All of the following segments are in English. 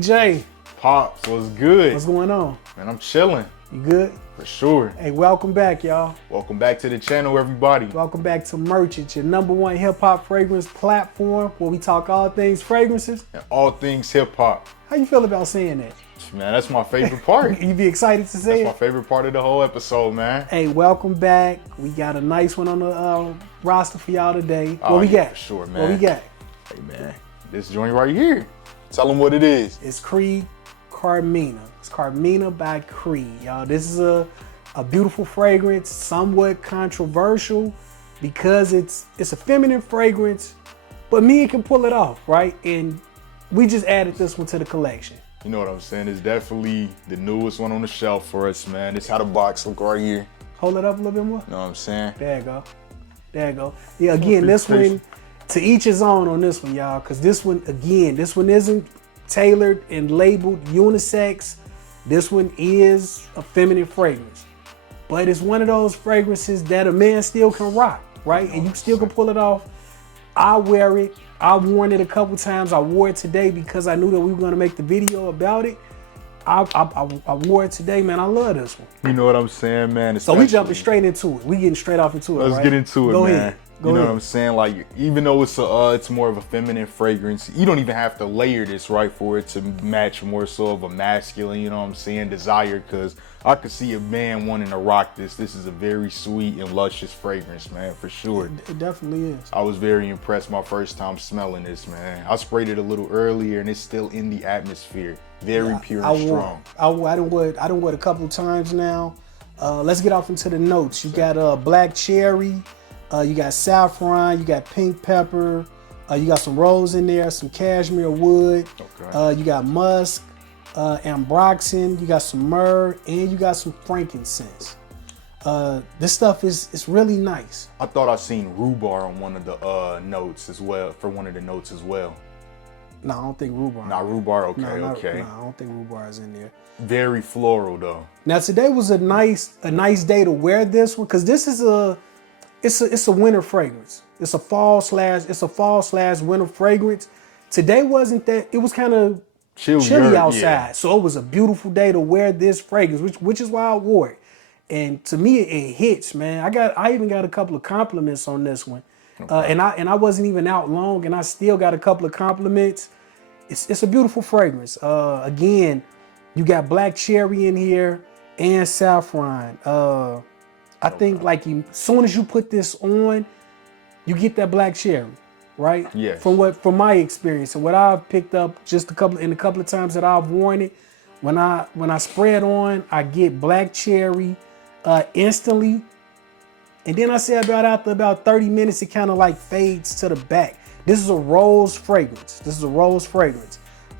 Jay. Pops, what's good? What's going on? Man, I'm chilling. You good? For sure. Hey, welcome back, y'all. Welcome back to the channel, everybody. Welcome back to Merchant, your #1 hip-hop fragrance platform where we talk all things fragrances. And all things hip-hop. How you feel about saying that? Man, that's my favorite part. You be excited to say That's my favorite part of the whole episode, man. Hey, welcome back. We got a nice one on the roster for y'all today. Oh, What we yeah, got? for sure, man. What we got? Hey, man, this joint right here. Tell them what it is. It's Creed Carmina. It's Carmina by Creed, y'all. This is a beautiful fragrance, somewhat controversial because it's a feminine fragrance, but men can pull it off, right? And we just added this one to the collection. You know what I'm saying? It's definitely the newest one on the shelf for us, man. This how the box look right here. Hold it up a little bit more. You know what I'm saying? There you go. There you go. Yeah, again, this one, to each his own on this one, y'all, because this one isn't tailored and labeled unisex. This one is a feminine fragrance, but it's one of those fragrances that a man still can rock, right? And you still can pull it off. I wear it. I've worn it a couple times. I wore it today because I knew that we were going to make the video about it. I wore it today, man. I love this one. You know what I'm saying, man? So we jumping straight into it. We getting straight off into it. Let's get into it, Go man. ahead. You know what I'm saying? Like, even though it's more of a feminine fragrance, you don't even have to layer this, right, for it to match more so of a masculine, you know what I'm saying, desire, because I could see a man wanting to rock this. This is a very sweet and luscious fragrance, man, for sure. It definitely is. I was very impressed my first time smelling this, man. I sprayed it a little earlier, and it's still in the atmosphere. Very pure and strong. I done wore it a couple of times now. Let's get off into the notes. You got black cherry. You got saffron, you got pink pepper, you got some rose in there, some cashmere wood, Okay. You got musk, ambroxan, you got some myrrh, and you got some frankincense. This stuff is really nice. I thought I seen rhubarb on one of the notes as well, for one of the notes as well. No, I don't think rhubarb. Not rhubarb, okay, No, okay. No, I don't think rhubarb is in there. Very floral though. Now today was a nice day to wear this one because this is it's a winter fragrance. It's a fall slash winter fragrance. Today wasn't that, it was kind of chilly outside. Yeah. So it was a beautiful day to wear this fragrance, which is why I wore it. And to me, it hits, man. I even got a couple of compliments on this one. Okay. And I wasn't even out long and I still got a couple of compliments. It's a beautiful fragrance. Again, you got black cherry in here and saffron. I think like as soon as you put this on, you get that black cherry, right? Yes. From my experience and what I've picked up in a couple of times that I've worn it, when I spray it on, I get black cherry instantly, and then I say after about 30 minutes, it kind of like fades to the back. This is a rose fragrance.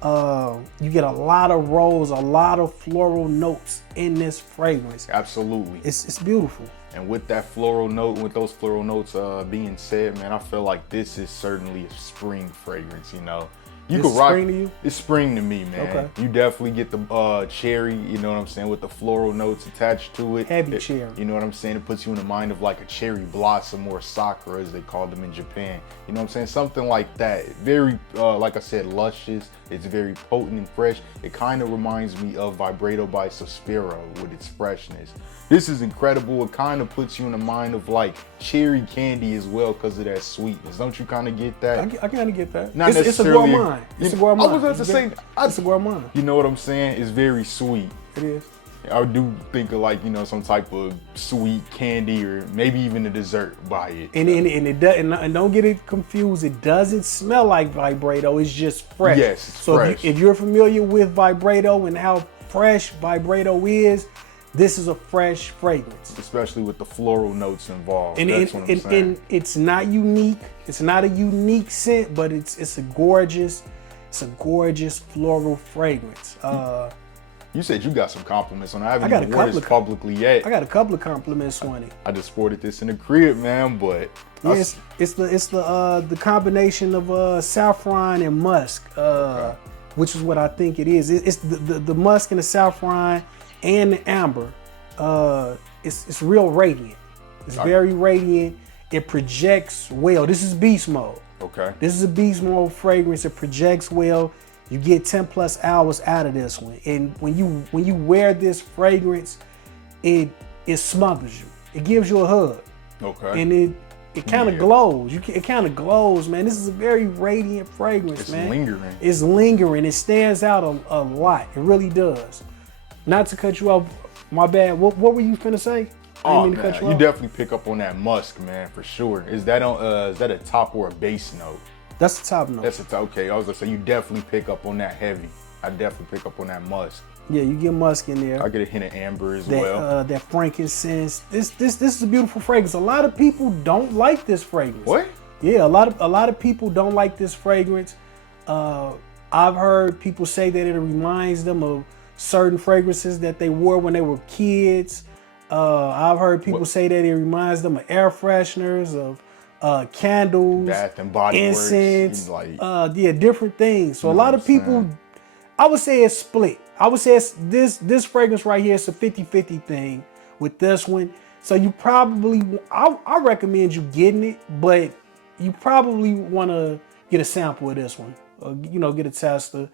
You get a lot of rose, a lot of floral notes in this fragrance. Absolutely. It's beautiful. And with that floral note, with those floral notes being said, man, I feel like this is certainly a spring fragrance, you know. You could rock. Spring to you? It's spring to me, man. Okay. You definitely get the cherry, you know what I'm saying, with the floral notes attached to it. Heavy cherry. You know what I'm saying? It puts you in the mind of like a cherry blossom or sakura, as they call them in Japan. You know what I'm saying? Something like that. Very, like I said, luscious. It's very potent and fresh. It kind of reminds me of Vibrato by Sospiro with its freshness. This is incredible. It kind of puts you in the mind of like cherry candy as well because of that sweetness. Don't you kind of get that? I kind of get that. Not it's a necessarily gourmand. It's a gourmand. I was about to say, it's a gourmand. You know what I'm saying? It's very sweet. It is. I do think of like, you know, some type of sweet candy or maybe even a dessert by it. And it does, and don't get it confused. It doesn't smell like Vibrato. It's just fresh. Yes, it's so fresh. If you're familiar with Vibrato and how fresh Vibrato is, this is a fresh fragrance. Especially with the floral notes involved. And it's not unique. It's not a unique scent, but it's a gorgeous floral fragrance. You said you got some compliments on it. I haven't even worn this publicly yet. I got a couple of compliments on it. I just sported this in the crib, man, but yeah, it's the combination of saffron and musk, okay, which is what I think it is. It's the musk and the saffron and the amber. It's real radiant. It's very radiant. It projects well. This is beast mode. Okay. This is a beast mode fragrance. It projects well. You get 10 plus hours out of this one. And when you wear this fragrance, it smothers you. It gives you a hug. Okay. And it kind of glows. It kind of glows, man. This is a very radiant fragrance, man. It's lingering. It's lingering. It stands out a lot. It really does. Not to cut you off, my bad. What were you finna say? Oh man, you definitely pick up on that musk, man, for sure. Is that a top or a base note? That's the top note. That's a top. Okay, I was gonna say you definitely pick up on that heavy. I definitely pick up on that musk. Yeah, you get musk in there. I get a hint of amber as well. That frankincense. This is a beautiful fragrance. A lot of people don't like this fragrance. What? Yeah, a lot of people don't like this fragrance. I've heard people say that it reminds them of certain fragrances that they wore when they were kids. I've heard people say that it reminds them of air fresheners, of candles, Bath and Body incense, Works, different things. So a lot of people, I would say it's split. I would say it's this fragrance right here is a 50-50 thing with this one. So you probably, I recommend you getting it, but you probably want to get a sample of this one, or, get a tester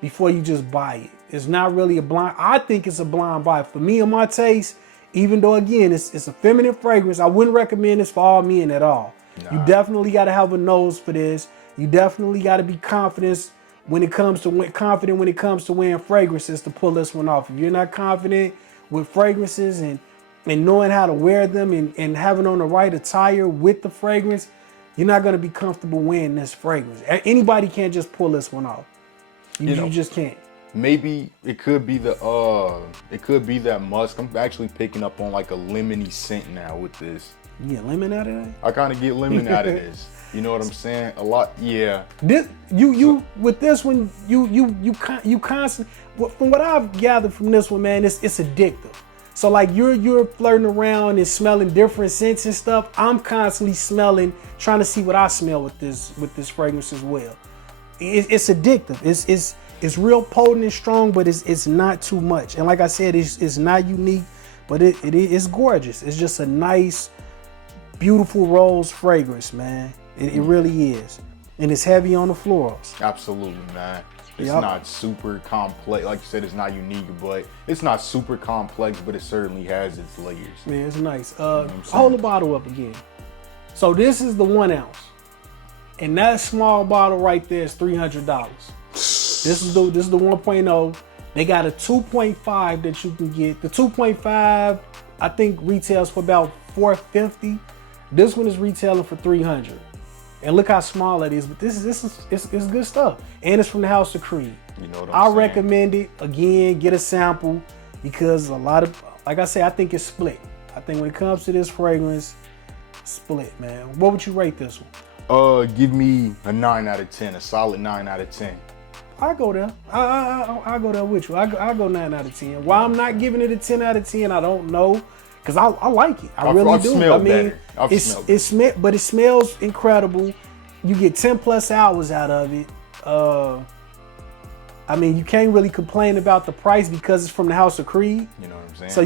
before you just buy it. It's not really a blind. I think it's a blind buy for me and my taste. Even though again, it's a feminine fragrance, I wouldn't recommend this for all men at all. Nah. You definitely got to have a nose for this. You definitely got to be confident when it comes to wearing fragrances to pull this one off. If you're not confident with fragrances and knowing how to wear them and having on the right attire with the fragrance, you're not going to be comfortable wearing this fragrance. Anybody can't just pull this one off. You just can't. Maybe it could be that musk. I'm actually picking up on like a lemony scent now with this. You get lemon out of that? I kind of get lemon out of this. You know what I'm saying? A lot, yeah. With this one, you constantly. From what I've gathered from this one, man, it's addictive. So like you're flirting around and smelling different scents and stuff. I'm constantly smelling, trying to see what I smell with this fragrance as well. It's addictive. It's real potent and strong, but it's not too much. And like I said, it's not unique, but it is gorgeous. It's just a nice, beautiful rose fragrance, man. It really is. And it's heavy on the florals. Absolutely, man. It's not super complex. Like you said, it's not unique, but it's not super complex, but it certainly has its layers. Man, it's nice. Hold the bottle up again. So this is the 1 ounce. And that small bottle right there is $300. This is the 1.0. They got a 2.5 that you can get. The 2.5, I think, retails for about $450. This one is retailing for $300. And look how small it is. But this is good stuff. And it's from the House of Creed. You know what I'm saying? I recommend it. Again, get a sample because a lot of, like I say, I think it's split. I think when it comes to this fragrance, split, man. What would you rate this one? Give me a 9 out of 10, a solid 9 out of 10. I go there. I go there with you. I go 9 out of 10. Why I'm not giving it a 10 out of 10, I don't know. Because I like it. I really do. I mean, but it smells incredible. You get 10 plus hours out of it. I mean, you can't really complain about the price because it's from the House of Creed. You know what I'm saying? So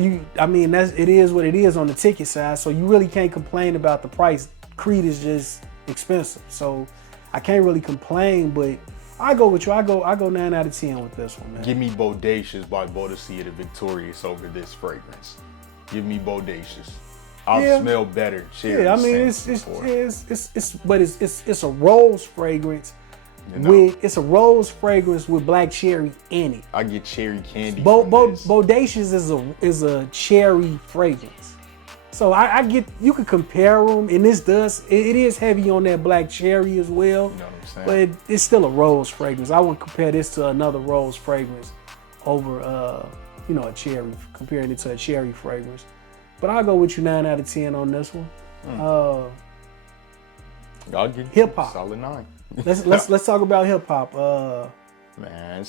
it is what it is on the ticket side. So you really can't complain about the price. Creed is just expensive. So I can't really complain, but I go with you. I go 9 out of 10 with this one, man. Give me Bodacious by Bodacia the Victorious over this fragrance. Give me Bodacious. I'll smell better. Yeah, I mean it's a rose fragrance. It's a rose fragrance with black cherry in it. I get cherry candy. Bodacious is a cherry fragrance. So I get, you could compare them, and this it is heavy on that black cherry as well. You know what I'm saying? But it's still a rose fragrance. I wouldn't compare this to another rose fragrance over a cherry, comparing it to a cherry fragrance. But I'll go with you 9 out of 10 on this one. I'll give hip hop. Solid 9. let's talk about hip hop. Man,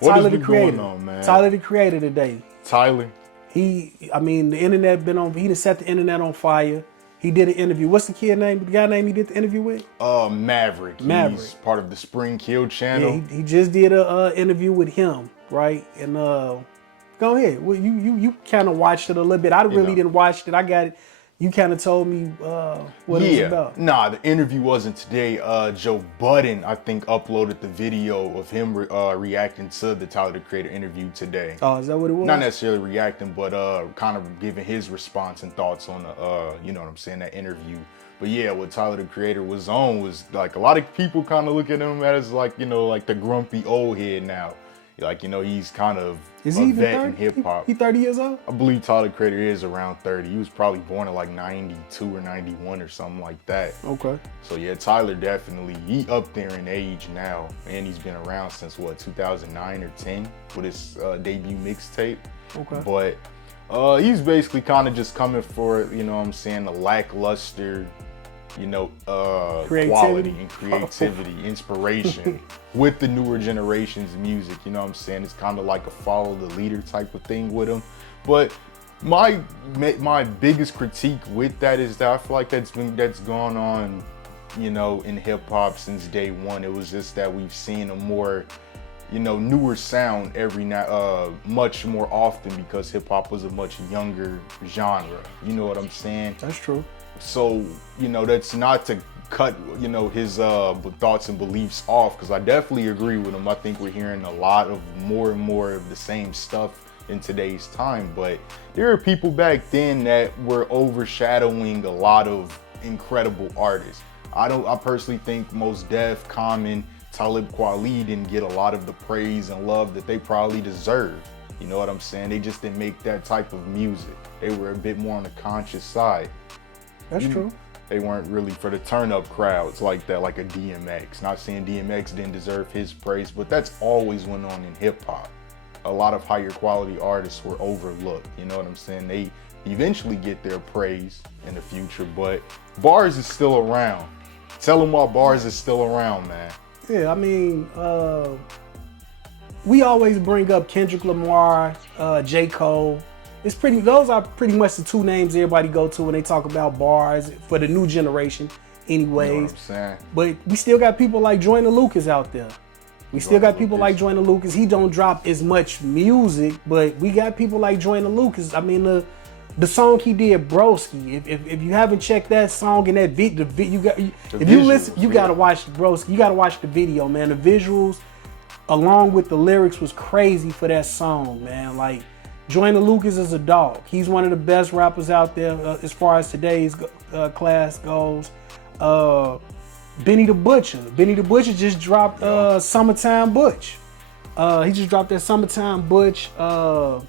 what has been going on, man? Tyler the Creator today. Tyler. The internet he done set the internet on fire. He did an interview. What's the kid name? The guy name he did the interview with? Maverick. He's part of the Spring Kill channel. Yeah, he just did a interview with him, right? And go ahead. Well, you kind of watched it a little bit. I really didn't watch it. I got it. you kind of told me what it was about. Nah, the interview wasn't today. Joe Budden, I think, uploaded the video of him reacting to the Tyler the Creator interview today. Oh, is that what it was? Not necessarily reacting, but kind of giving his response and thoughts on the, you know what I'm saying, that interview. But yeah, what Tyler the Creator was on was like, a lot of people kind of look at him as like, you know, like the grumpy old head now. Like, you know, he's kind of a vet in hip hop. He 30 years old? I believe Tyler the Creator is around 30. He was probably born in like 92 or 91 or something like that. Okay. So yeah, Tyler definitely, he up there in age now. And he's been around since what, 2009 or 10 with his debut mixtape. Okay. But he's basically kind of just coming for, you know what I'm saying, the lackluster, you know, quality and creativity, inspiration with the newer generation's music. You know what I'm saying? It's kind of like a follow the leader type of thing with him. But my biggest critique with that is that I feel like that's gone on, you know, in hip hop since day one. It was just that we've seen a more, you know, newer sound much more often because hip hop was a much younger genre. You know what I'm saying? That's true. So, you know, that's not to cut, you know, his thoughts and beliefs off, because I definitely agree with him. I think we're hearing a lot of more and more of the same stuff in today's time. But there are people back then that were overshadowing a lot of incredible artists. I personally think Mos Def, Common, Talib Kweli didn't get a lot of the praise and love that they probably deserved. You know what I'm saying? They just didn't make that type of music. They were a bit more on the conscious side. That's true. They weren't really for the turn-up crowds like that, like a DMX. Not saying DMX didn't deserve his praise, but that's always went on in hip-hop. A lot of higher quality artists were overlooked. You know what I'm saying? They eventually get their praise in the future, but Bars is still around. Tell them why Bars is still around, man. Yeah, I mean, we always bring up Kendrick Lamar, J. Cole. Those are pretty much the two names everybody go to when they talk about bars for the new generation anyways. You know what I'm saying? But we still got people like Joyner Lucas out there. We still got people like Joyner Lucas. He don't drop as much music, but we got people like Joyner Lucas. I mean, the song he did, Broski. If you haven't checked that song and that video, you gotta watch Broski. You gotta watch the video, man. The visuals, along with the lyrics, was crazy for that song, man. Like, Joyner Lucas is a dog. He's one of the best rappers out there as far as today's class goes. Benny the Butcher. Benny the Butcher just dropped Summertime Butch. He just dropped that Summertime Butch. The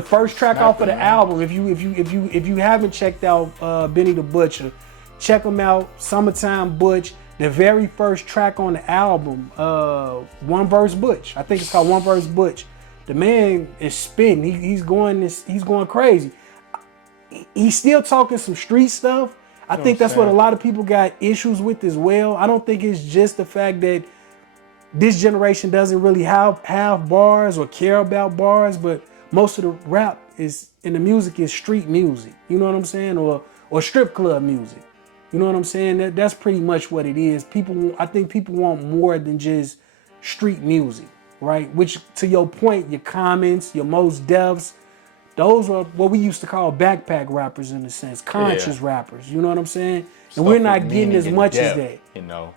first track off of the album. If you haven't checked out Benny the Butcher, check him out. Summertime Butch. The very first track on the album, One Verse Butch. I think it's called One Verse Butch. The man is spitting. He's going crazy. He's still talking some street stuff. I think that's what a lot of people got issues with as well. I don't think it's just the fact that this generation doesn't really have bars or care about bars, but most of the rap is and the music is street music. You know what I'm saying? Or strip club music. You know what I'm saying? That's pretty much what it is. I think people want more than just street music. Right, which to your point, your Commons, your Mos Defs, those were what we used to call backpack rappers in a sense, conscious rappers. You know what I'm saying? And we're not getting as much as that. You know,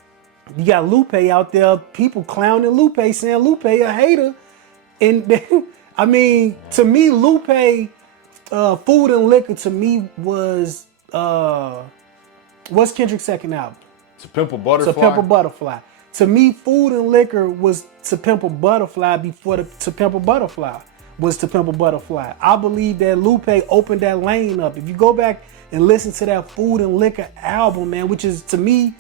you got Lupe out there, people clowning Lupe, saying Lupe a hater, and I mean, to me, Lupe, Food and Liquor to me was what's Kendrick's second album? To Pimp a Butterfly. To Pimp a Butterfly. To me, Food and Liquor was To Pimp a Butterfly before To Pimp a Butterfly was To Pimp a Butterfly. I believe that Lupe opened that lane up. If you go back and listen to that Food and Liquor album, man, which is, to me,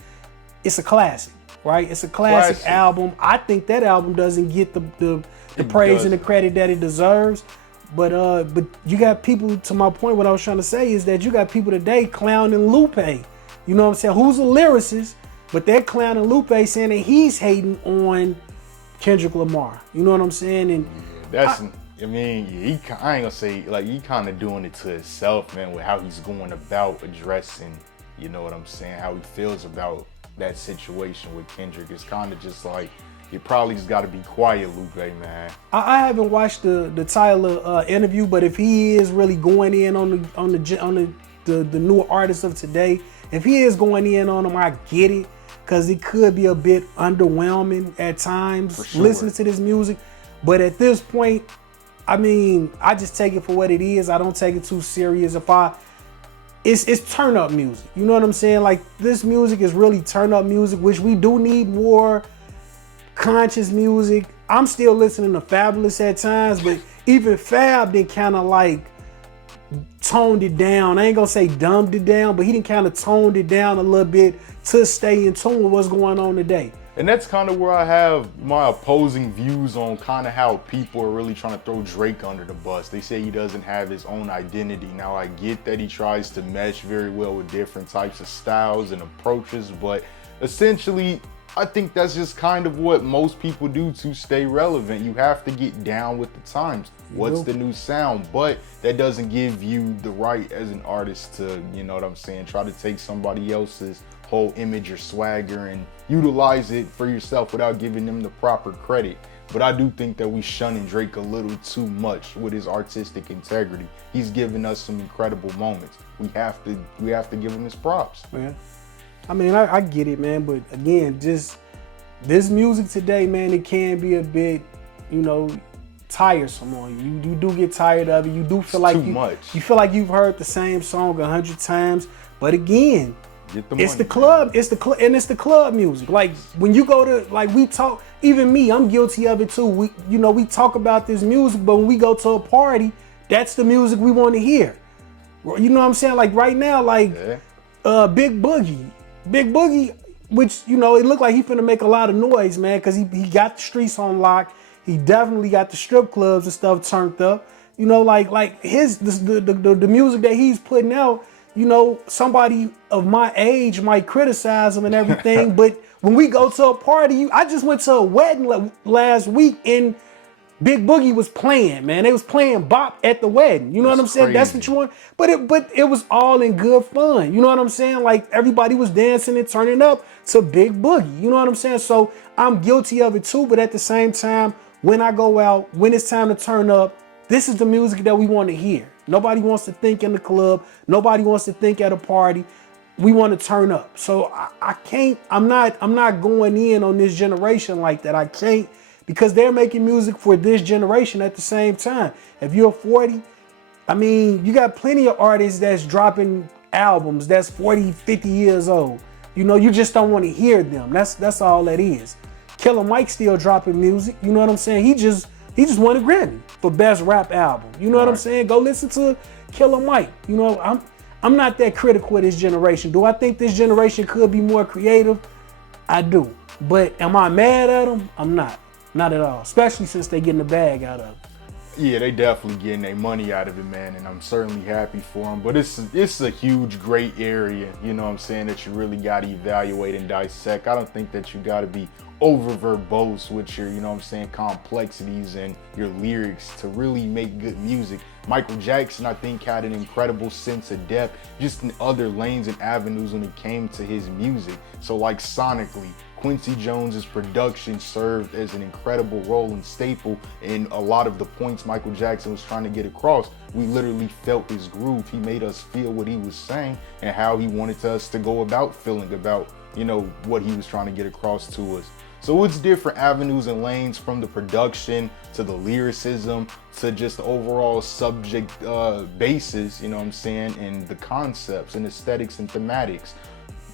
it's a classic, right? It's a classic album. I think that album doesn't get the praise and the credit that it deserves. But you got people, to my point, what I was trying to say is that you got people today clowning Lupe. You know what I'm saying? Who's a lyricist? But they're clowning Lupe, saying that he's hating on Kendrick Lamar. You know what I'm saying? And I ain't gonna say, like, he kind of doing it to himself, man, with how he's going about addressing, you know what I'm saying, how he feels about that situation with Kendrick. It's kind of just like, you probably just got to be quiet, Lupe, man. I haven't watched the Tyler interview, but if he is really going in on the the newer artists of today, if he is going in on them, I get it, because it could be a bit underwhelming at times listening to this music. But at this point, I mean, I just take it for what it is. I don't take it too serious. It's turn up music. You know what I'm saying? Like, this music is really turn up music, which we do need more conscious music. I'm still listening to Fabulous at times, but even Fab did kind of like toned it down. I ain't gonna say dumbed it down, but he didn't kind of toned it down a little bit to stay in tune with what's going on today. And that's kind of where I have my opposing views on kind of how people are really trying to throw Drake under the bus. They say he doesn't have his own identity. Now, I get that he tries to mesh very well with different types of styles and approaches, but essentially, I think that's just kind of what most people do to stay relevant. You have to get down with the times. What's the new sound? But that doesn't give you the right as an artist to, you know what I'm saying, try to take somebody else's whole image or swagger and utilize it for yourself without giving them the proper credit. But I do think that we shunning Drake a little too much with his artistic integrity. He's given us some incredible moments. We have to give him his props. Yeah. I mean, I get it, man, but again, just this music today, man, it can be a bit, you know, tiresome on you. You do get tired of it. You do feel like you feel like you've heard the same song 100 times. But again, it's the club, and it's the club music. Like, when you go to, like, we talk, even me, I'm guilty of it too. We talk about this music, but when we go to a party, that's the music we want to hear. You know what I'm saying? Like, right now, like, Big Boogie, which, you know, it looked like he finna make a lot of noise, man, because he got the streets on lock. He definitely got the strip clubs and stuff turned up. You know, like the music that he's putting out, you know, somebody of my age might criticize him and everything, but when we go to a party, I just went to a wedding last week and Big Boogie was playing, man. They was playing bop at the wedding. You know what I'm saying? That's what you want. But it was all in good fun. You know what I'm saying? Like, everybody was dancing and turning up to Big Boogie. You know what I'm saying? So I'm guilty of it too. But at the same time, when I go out, when it's time to turn up, this is the music that we want to hear. Nobody wants to think in the club. Nobody wants to think at a party. We want to turn up. So I can't, I'm not going in on this generation like that. I can't, because they're making music for this generation at the same time. If you're 40, I mean, you got plenty of artists that's dropping albums that's 40, 50 years old. You know, you just don't want to hear them. That's all that is. Killer Mike still dropping music. You know what I'm saying? He just won a Grammy for best rap album. You know what I'm saying? Go listen to Killer Mike. You know, I'm not that critical of this generation. Do I think this generation could be more creative? I do. But am I mad at them? I'm not. Not at all. Especially since they getting the bag out of it. Yeah, they definitely getting their money out of it, man, and I'm certainly happy for them. But it's a huge, great area, you know what I'm saying, that you really got to evaluate and dissect. I don't think that you got to be over verbose with your, you know what I'm saying, complexities and your lyrics to really make good music. Michael Jackson, I think, had an incredible sense of depth just in other lanes and avenues when it came to his music. So, like, sonically, Quincy Jones's production served as an incredible role and staple in a lot of the points Michael Jackson was trying to get across. We literally felt his groove. He made us feel what he was saying and how he wanted us to go about feeling about, you know, what he was trying to get across to us. So it's different avenues and lanes, from the production to the lyricism to just the overall subject basis, you know what I'm saying, and the concepts and aesthetics and thematics.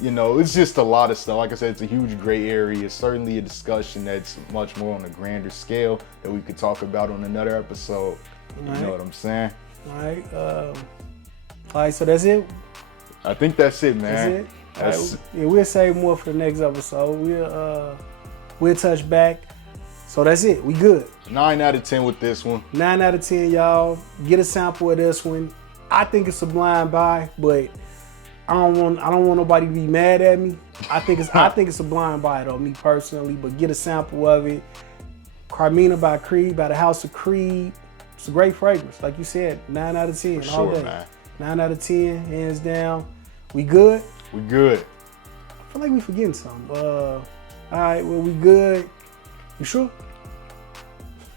You know, it's just a lot of stuff. Like I said, it's a huge gray area. It's certainly a discussion that's much more on a grander scale that we could talk about on another episode. You know what I'm saying? All right, so that's it? I think that's it, man. That's it? Yeah, we'll save more for the next episode. We'll touch back. So that's it. We good. 9 out of 10 with this one. 9 out of 10, y'all. Get a sample of this one. I think it's a blind buy, but I don't want nobody to be mad at me. I think it's a blind buy though, me personally. But get a sample of it. Carmina by Creed, by the House of Creed. It's a great fragrance, like you said. 9 out of 10 For all sure, day. man. 9 out of 10, hands down. We good? We good. I feel like we forgetting something. All right, well, we good. You sure?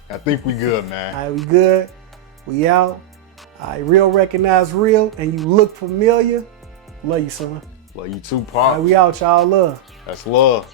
I think we good, man. All right, we good. We out. All right, real recognize real, and you look familiar. Love you, son. Love you too, All Pop. right, we out, y'all. Love. That's love.